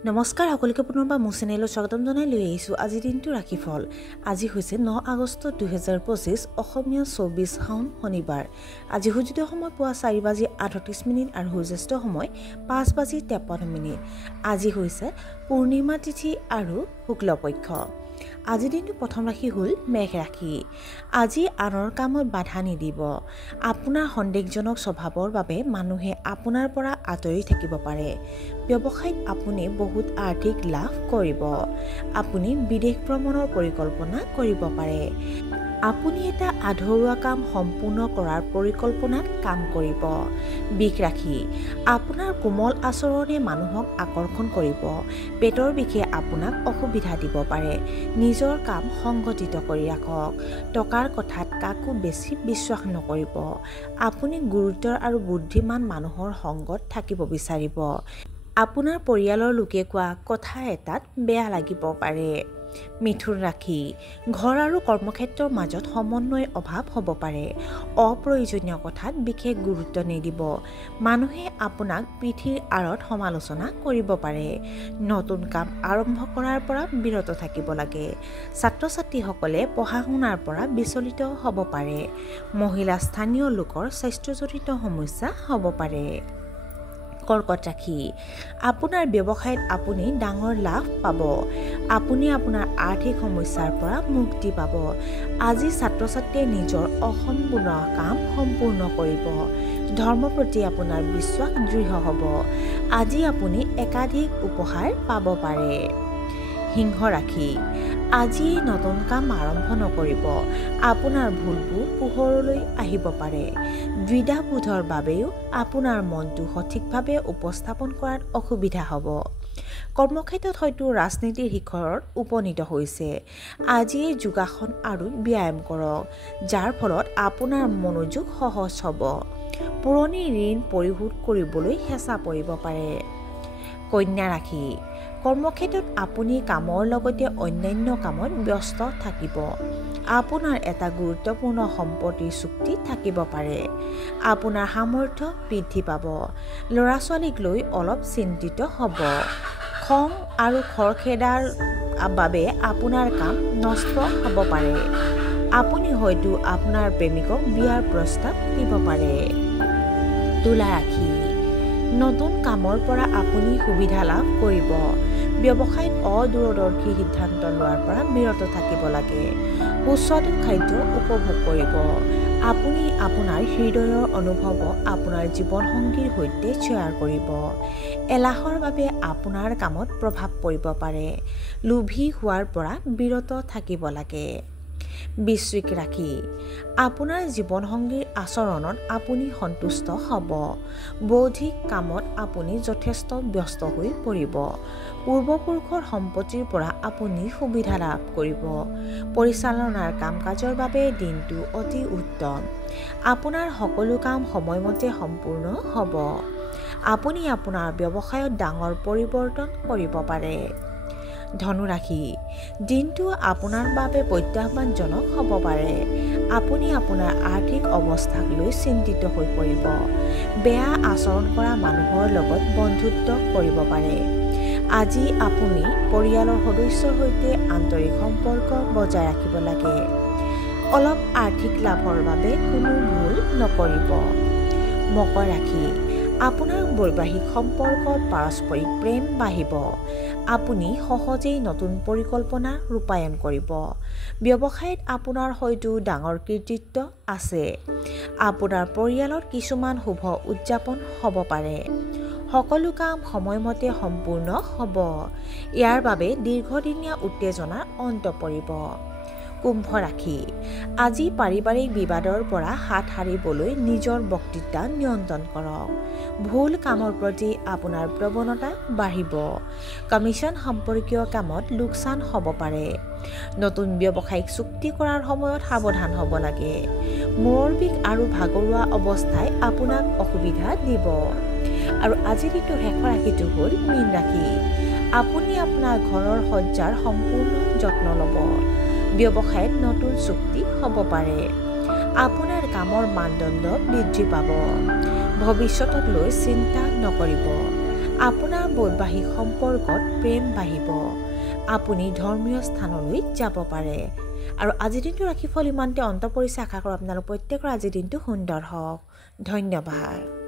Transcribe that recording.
নমস্কাৰ সকলোকে পুনৰবাৰ মোৰ চেনেলত স্বাগতম জনাই লৈ আহিছোঁ আজিৰ দিনটো ৰাশিফল। আজি হৈছে 9 আগষ্ট 2025 অসমীয়া 24 শাওন শনিবাৰ। আজি সূৰ্যোদয় সময় পুৱা 4:38 আৰু সূৰ্যাস্ত সময় 5:53। আজি হৈছে পূৰ্ণিমা তিথি আৰু শুক্লপক্ষ। আজিৰ দিনটো প্ৰথম ৰাশি হ'ল মেঘ ৰাশি। আজি আনৰ কামত বাধা নিদিব। আপোনাৰ সন্দেহজনক স্বভাৱৰ বাবে মানুহে আপোনাৰ পৰা আঁতৰি থাকিব পাৰে। ব্যৱসায়ত আপুনি বহুত আৰ্থিক লাভ কৰিব। আপুনি বিদেশ ভ্ৰমণৰ পৰিকল্পনা কৰিব পাৰে। আপুনি এটা আধৰুৱা কাম সম্পূৰ্ণ কৰাৰ পৰিকল্পনাত কাম কৰিব। বৃষ ৰাশি। আপোনাৰ কোমল আচৰণে মানুহক আকৰ্ষণ কৰিব। পেটৰ বিষে আপোনাক অসুবিধা দিব পাৰে। নিজৰ কাম সংগঠিত কৰি ৰাখক। টকাৰ কথাত কাকো বেছি বিশ্বাস নকৰিব। আপুনি গুৰুতৰ আৰু বুদ্ধিমান মানুহৰ সংগত থাকিব বিচাৰিব। আপোনাৰ পৰিয়ালৰ লোকে কোৱা কথা এটাত বেয়া লাগিব পাৰে। মিথুন ৰাশি। ঘৰ আৰু কৰ্মক্ষেত্ৰৰ মাজত সমন্বয়ৰ অভাৱ হ'ব পাৰে। অপ্ৰয়োজনীয় কথাত বিশেষ গুৰুত্ব নিদিব। মানুহে আপোনাক পিঠিৰ আঁৰত সমালোচনা কৰিব পাৰে। নতুন কাম আৰম্ভ কৰাৰ পৰা বিৰত থাকিব লাগে। ছাত্ৰ-ছাত্ৰীসকলে পঢ়া-শুনাৰ পৰা বিচলিত হ'ব পাৰে। মহিলা স্থানীয় লোকৰ স্বাস্থ্যজনিত সমস্যা হ'ব পাৰে। কৰ্কট ৰাশি। আপোনাৰ ব্যৱসায়ত আপুনি ডাঙৰ লাভ পাব। আপুনি আপোনাৰ আৰ্থিক সমস্যাৰ পৰা মুক্তি পাব। আজি ছাত্ৰ-ছাত্ৰীয়ে নিজৰ অসম্পূৰ্ণ কাম সম্পূৰ্ণ কৰিব। ধৰ্মৰ প্ৰতি আপোনাৰ বিশ্বাস দৃঢ় হ'ব। আজি আপুনি একাধিক উপহাৰ পাব পাৰে। সিংহ ৰাশি। আজি নতুন কাম আৰম্ভ নকৰিব। আপোনাৰ ভুলবোৰ পোহৰলৈ আহিব পাৰে। দ্বিধাবোধৰ বাবেও আপোনাৰ মনটো সঠিকভাৱে উপস্থাপন কৰাত অসুবিধা হ'ব। কৰ্মক্ষেত্ৰত হয়তো ৰাজনীতিৰ শিখৰত উপনীত হৈছে। আজি যোগাসন আৰু ব্যায়াম কৰক, যাৰ ফলত আপোনাৰ মনোযোগ সহজ হ'ব। পুৰণি ঋণ পৰিশোধ কৰিবলৈ হেঁচা পৰিব পাৰে। কন্যা ৰাশি। কৰ্মক্ষেত্ৰত আপুনি কামৰ লগতে অন্যান্য কামত ব্যস্ত থাকিব। আপোনাৰ এটা গুৰুত্বপূৰ্ণ সম্পত্তিৰ চুক্তি থাকিব পাৰে। আপোনাৰ সামৰ্থ্য বৃদ্ধি পাব। ল'ৰা-ছোৱালীক লৈ অলপ চিন্তিত হ'ব। খং আৰু খৰখেদাৰ বাবে আপোনাৰ কাম নষ্ট হ'ব পাৰে। আপুনি হয়তো আপোনাৰ প্ৰেমিকক বিয়াৰ প্ৰস্তাৱ দিব পাৰে। তুলা ৰাশি। নতুন কামৰ পৰা আপুনি সুবিধা লাভ কৰিব। ব্যৱসায়ত অদূৰদৰ্শী সিদ্ধান্ত লোৱাৰ পৰা বিৰত থাকিব লাগে। সুস্বাদু খাদ্য উপভোগ কৰিব। আপুনি আপোনাৰ হৃদয়ৰ অনুভৱক আপোনাৰ জীৱনসংগীৰ সৈতে শ্বেয়াৰ কৰিব। এলাহৰ বাবে আপোনাৰ কামত প্ৰভাৱ পৰিব পাৰে। লোভী হোৱাৰ পৰা বিৰত থাকিব লাগে। বৃশ্চিক ৰাশি। আপোনাৰ জীৱনসংগীৰ আচৰণত আপুনি সন্তুষ্ট হ'ব। বৌদ্ধিক কামত আপুনি যথেষ্ট ব্যস্ত হৈ পৰিব। পূৰ্বপুৰুষৰ সম্পত্তিৰ পৰা আপুনি সুবিধা লাভ কৰিব। পৰিচালনাৰ কাম-কাজৰ বাবে দিনটো অতি উত্তম। আপোনাৰ সকলো কাম সময়মতে সম্পূৰ্ণ হ'ব। আপুনি আপোনাৰ ব্যৱসায়ত ডাঙৰ পৰিৱৰ্তন কৰিব পাৰে। ধনু ৰাশি। দিনটো আপোনাৰ বাবে প্ৰত্যাহ্বানজনক হ'ব পাৰে। আপুনি আপোনাৰ আৰ্থিক অৱস্থাক লৈ চিন্তিত হৈ পৰিব। বেয়া আচৰণ কৰা মানুহৰ লগত বন্ধুত্ব কৰিব পাৰে। আজি আপুনি পৰিয়ালৰ সদস্যৰ সৈতে আন্তৰিক সম্পৰ্ক বজাই ৰাখিব লাগে। অলপ আৰ্থিক লাভৰ বাবে কোনো ভুল নকৰিব। মকৰ ৰাশি। আপোনাৰ বৈবাহিক সম্পৰ্কত পাৰস্পৰিক প্ৰেম বাঢ়িব। আপুনি সহজেই নতুন পৰিকল্পনা ৰূপায়ণ কৰিব। ব্যৱসায়ত আপোনাৰ হয়তো ডাঙৰ কৃতিত্ব আছে। আপোনাৰ পৰিয়ালত কিছুমান শুভ উদযাপন হ'ব পাৰে। সকলো কাম সময়মতে সম্পূৰ্ণ হ'ব। ইয়াৰ বাবে দীৰ্ঘদিনীয়া উত্তেজনাৰ অন্ত পৰিব। কুম্ভ ৰাশি। আজি পাৰিবাৰিক বিবাদৰ পৰা হাত সাৰিবলৈ নিজৰ বক্তৃতা নিয়ন্ত্ৰণ কৰক। ভুল কামৰ প্ৰতি আপোনাৰ প্ৰৱণতা বাঢ়িব। কমিছন সম্পৰ্কীয় কামত লোকচান হ'ব পাৰে। নতুন ব্যৱসায়িক চুক্তি কৰাৰ সময়ত সাৱধান হ'ব লাগে। মূৰৰ বিষ আৰু ভাগৰুৱা অৱস্থাই আপোনাক অসুবিধা দিব। আৰু আজিৰ দিনটোৰ শেষৰ ৰাশিটো হ'ল মীন ৰাশি। আপুনি আপোনাৰ ঘৰৰ সজ্জাৰ সম্পূৰ্ণ যত্ন ল'ব। ব্যৱসায়ত নতুন চুক্তি হ'ব পাৰে। আপোনাৰ কামৰ মানদণ্ড বৃদ্ধি পাব। ভৱিষ্যতক লৈ চিন্তা নকৰিব। আপোনাৰ বৈবাহিক সম্পৰ্কত প্ৰেম বাঢ়িব। আপুনি ধৰ্মীয় স্থানলৈ যাব পাৰে। আৰু আজিৰ দিনটো ৰাশিফল ইমানতে অন্ত পৰিছে। আশা কৰোঁ আপোনালোক প্ৰত্যেকৰ আজিৰ দিনটো সুন্দৰ হওক। ধন্যবাদ।